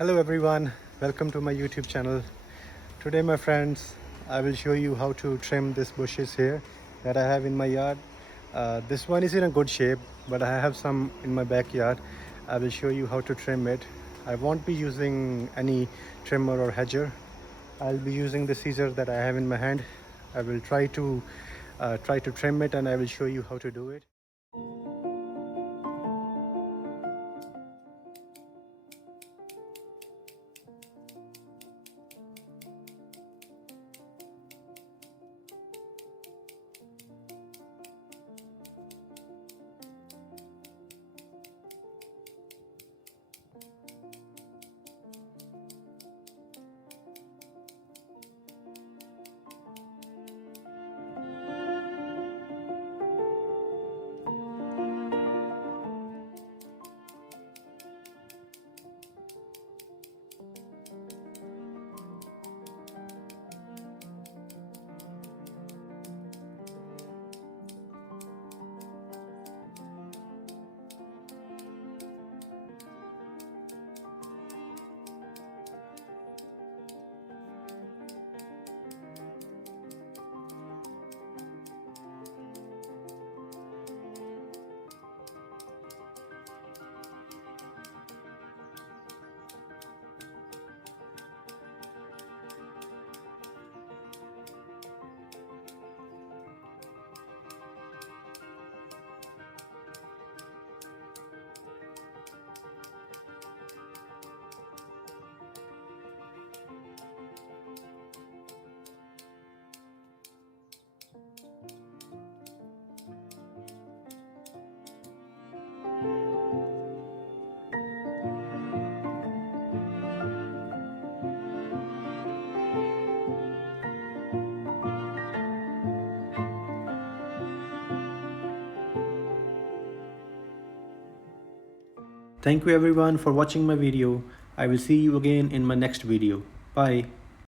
Hello everyone, welcome to my YouTube channel. Today my friends, I will show you how to trim these bushes here that I have in my yard. This one is in a good shape, but I have some in my backyard. I will show you how to trim it. I won't be using any trimmer or hedger. I'll be using the scissors that I have in my hand. I will try to trim it, and I will show you how to do it. Thank you everyone for watching my video. I will see you again in my next video. Bye.